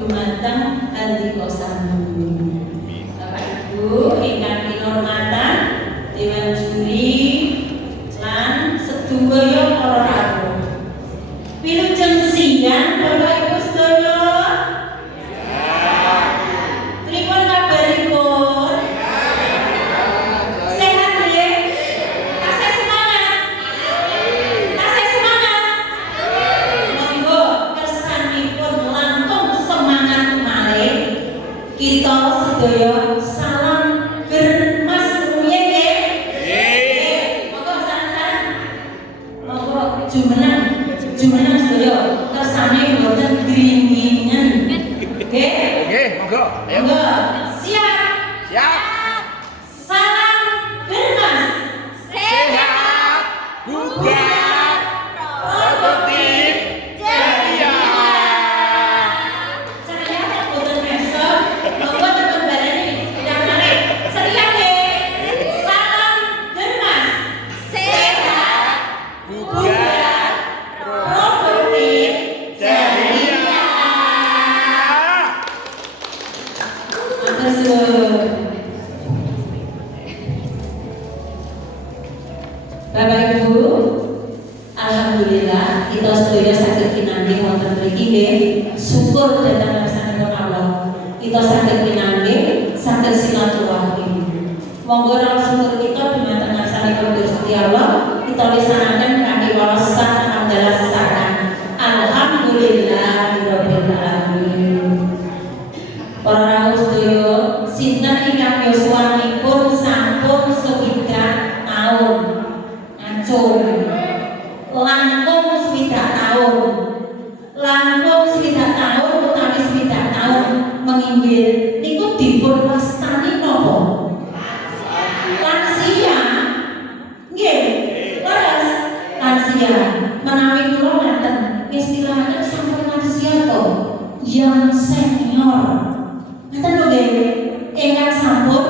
dumateng handika sami. Bapak Ibu ingkang kinurmatan Dewan Juri lan sedaya para rawuh. Wilujeng siang Bapak Ibu sedaya. Pripun kabaripun? Sehat nggih? Tasih semangat. Tasih semangat. Monggo kersanipun langkung semangat malih. Kita sedaya salam germas rumiyin nggih. Nggih. Monggo saran-saran. Monggo jumeneng sedaya kersane mboten gringingen. Nggih. Nggih, monggo. Ayo. Monggo. Siap. Siap. Salam germas. Sehat, bugar, produktif, ceria. Saya mboten mesem, monggo temen baleni tidak tarik. Seria nggih. Salam germas. Sehat, Bugar, produktif, ceria. Matur suwun. Bapak Ibu, alhamdulillah kita sedaya saged kinanggih wonten mriki nggih. Syukur dhateng ngarsanipun Allah. Kita saged kinanggih, saged silaturahmi. Monggo rawuh syukur kita dumateng ngarsanipun Gusti Allah, kita lisanaken kanthi wawasan hamdalah sesakan. Alhamdulillahirabbil alamin. Para rawuh sedaya, sinten ingkang yuswanipun sampun 60 taun. Ngacung. Langkung 60 taun. Langkung 60 taun utawi 60 taun menginggil niku dipun wastani napa? Lansia. Nggih. Leres. Lansia. Menawi kula ngaten, istilahaken sampun lansia to, yang senior. Ngaten lho nggih. Ingkang sampun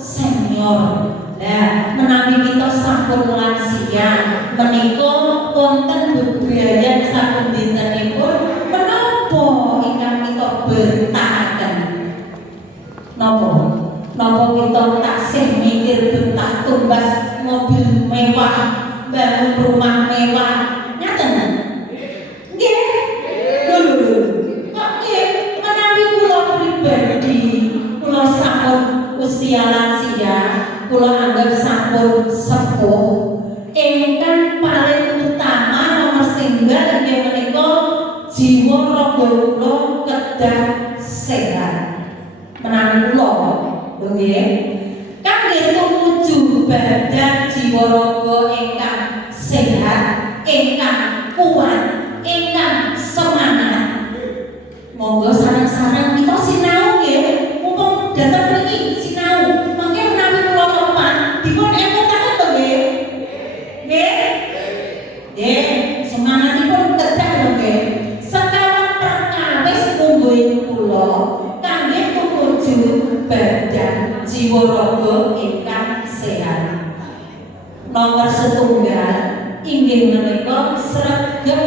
senior. Nah, menawi kita sampun lansia, menika wonten bebrayan sampun dintenipun menapa ingkang kita bertahaken? Napa? Napa kita taksih mikir betah tumbas mobil mewah, bangun rumah mewah? Ngaten? Nggih. Lho. Kok nggih menawi kula pribadi, kula sampun usia lansia, kula anggap sampun sepuh. Ingkang paling utama nomor setunggal inggih menika jiwa raga kula kedah sehat. Menawi kula lho nggih. Kangge tumuju badan jiwa raga ingkang sehat, ingkang kuat, ingkang semangat. Monggo sareng-sareng kita sinau nggih. Mumpung dateng mriki sinau. Mangke menawi kula kepan dipun ekutaken to nggih. Nggih. Nggih, semangatipun kedah lho nggih. Sekawan perkawis mungguhin kula kangge tumuju badan jiwa raga ingkang sehat. Nomor setunggal inggih menika sregep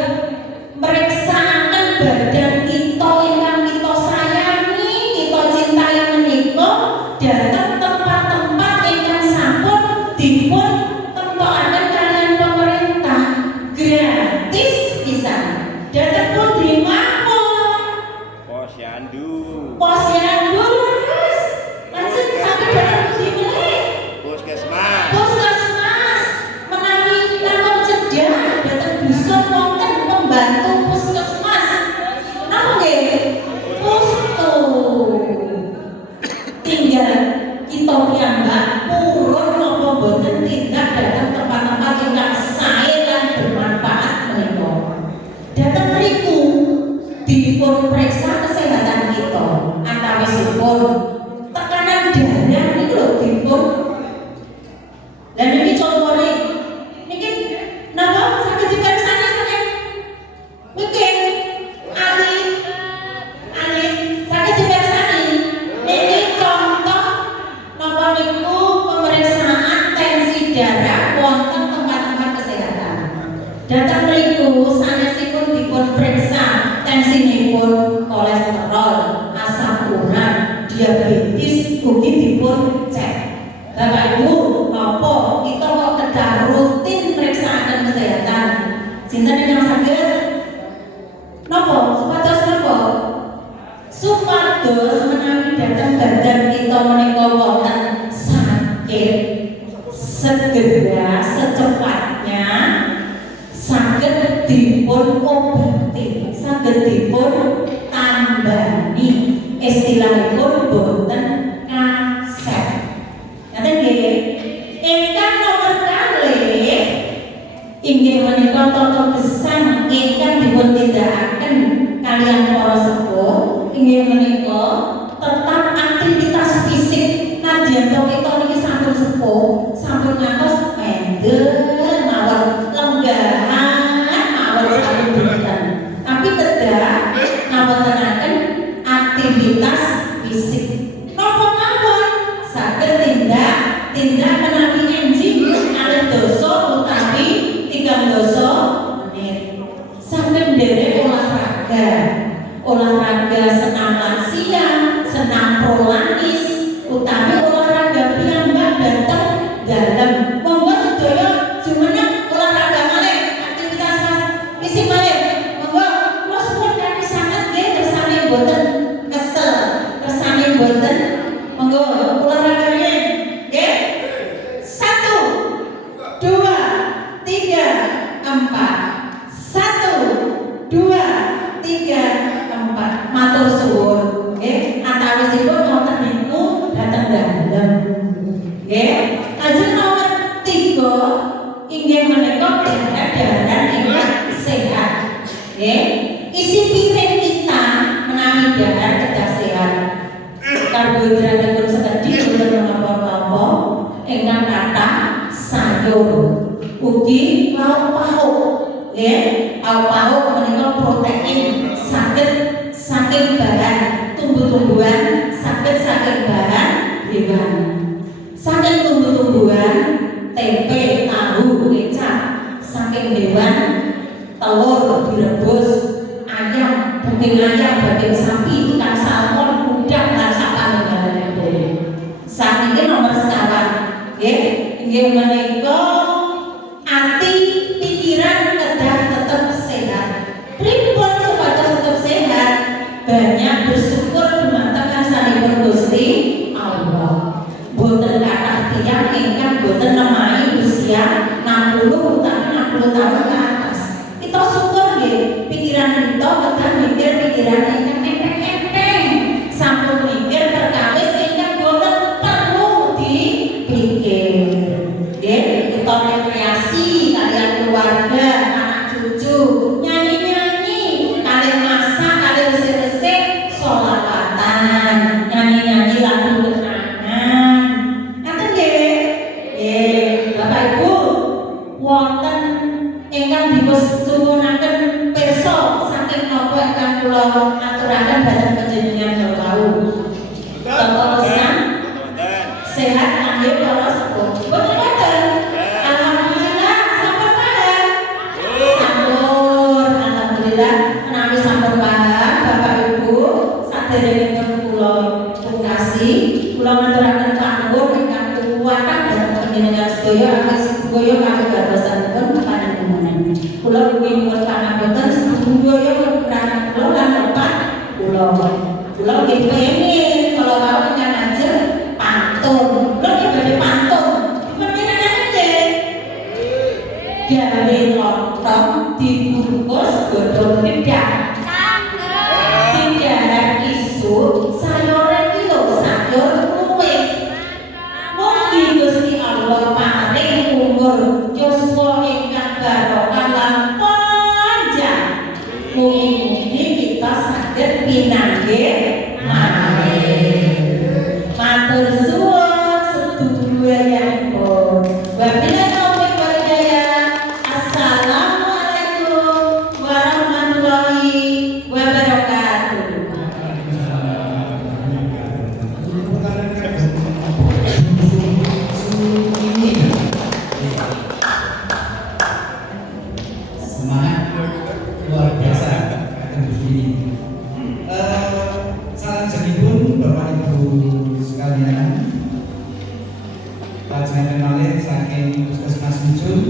mriksakaken badan kita ingkang kita sayangi, kita cintai menika dhateng tempat-tempat ingkang sampun dipun temtokaken kaliyan pemerintah gratis pisan. Dhateng pundi mawon? Posyandu, Posyandu leres. Lajeng saged dhateng pundi meneh? puskesmas, Puskesmas. Menawi langkung cedhak dhateng dusun wonten pembantu puskesmas. Napa nggih? Pustu. Tinggal kita piyambak purun napa boten tindak dhateng tempat-tempat ingkang sae lan bermanfaat menika. Dhateng mriku dipun priksa kesehatan kita. ugi dipun cek. Bapak Ibu, nopo kita kok kedah rutin periksaan kesehatan. Sinten yang saged? Nopo? Supados nopo? Supados menawi datang badan kita menika wonten sakit, segera secepatnya saged dipun obati, saged dipun tambani, istilahipun boten kaset. Ngaten nggih. Ingkang nomor kalih inggih menika tata gesang ingkang dipun tindakaken kaliyan para sepuh inggih menika tetap aktivitas fisik. Nadyan to kita niki sampun sepuh, sampun ngantos mendel mawon lenggahan mawon sampun dinten. Tapi tetap ngawontenaken aktivitas fisik. Napa mawon saged tindak menawi enjing kalih dasa utawi 3 dasa menit. Saged nderek olahraga senam lansia, senam prolangis, utawi olahraga piyambak dhateng dalem. Monggo sedaya jumeneng olahraga malih, aktivitas fisik malih. Monggo kula suwun kanthi sanget nggih kersane boten kesel, kersane boten. Monggo olahraga riyen nggih. 1 2 3 4 1 2 3 4 matur suwun nggih antawisipun wonten niku dhateng dalem nggih. Lajeng nomor 3 inggih menika daharan ingkang sehat nggih. Isi piring kita menawi dahar kedah sehat, karbohidratipun sekedhik boten menapa-napa, ingkang kathah sayur ugi lauk pauk nggih. Lauk pauk menika protein saged saking bahan tumbuh-tumbuhan, saged saking bahan hewan. Saking tumbuh-tumbuhan tempe, tahu, kecap, saking hewan telur direbus, ayam, daging ayam, daging sapi, ikan salmon, udang lan sapanunggalipun. Sakniki nomor sekawan nggih. Inggih menika ati pikiran kedah tetap sehat. Pripun supados tetap sehat? Banyak bersyukur dumateng ngarsanipun Gusti Allah. Boten kathah tiyang ingkang boten nemahi usia 60 utawi 60 tahun ke atas. Kita syukur nggih, pikiran kita kedah mikir pikiran ingkang enteng-enteng. Sampun mikir perkawis ingkang boten perlu dipikir. Nggih, kita rekreasi kalian keluarga, anak cucu, nyanyi-nyanyi, kalian masak, kalian resik-resik, sholawatan, nyanyi-nyanyi lagu kenangan. Ngaten nggih? Nggih, Bapak Ibu, wonten ingkang dipun pirsa saking napa ingkang kula aturaken dhateng panjenengan wau. Tata pesan sehat kangge para sepuh. Boten boten. Alhamdulillah sampun paham. Sampun, alhamdulillah menawi sampun paham Bapak Ibu, saderengipun kula pungkasi, kula ngaturaken panggung ingkang kuwatan dhateng panjenengan sedaya atas sedaya kawigadosanipun panjenengan. Kula ugi nyuwun pangapunten sedaya kekurangan kula lan lepat kula. Kula nggih pengin kala wau ingkang ajeng pantun. Lho nggih badhe pantun. Panjenengan nggih gawe lontong dibungkus godhong gedang. Tidak isu sayur kilo sayur luwih. Mugi Gusti Allah paring umur yuswa ingkang barokah lan panjang. Mugi-mugi kita saged pinanggih malih. Matur suwun seduluranipun. Wabillahi taufiq wal hidayah. Assalamualaikum warahmatullahi wabarakatuh. Semangat luar biasa akan begini. Salam sejipun Bapak Ibu sekalian. Lajeng enten malih saking Puskesmas Ujung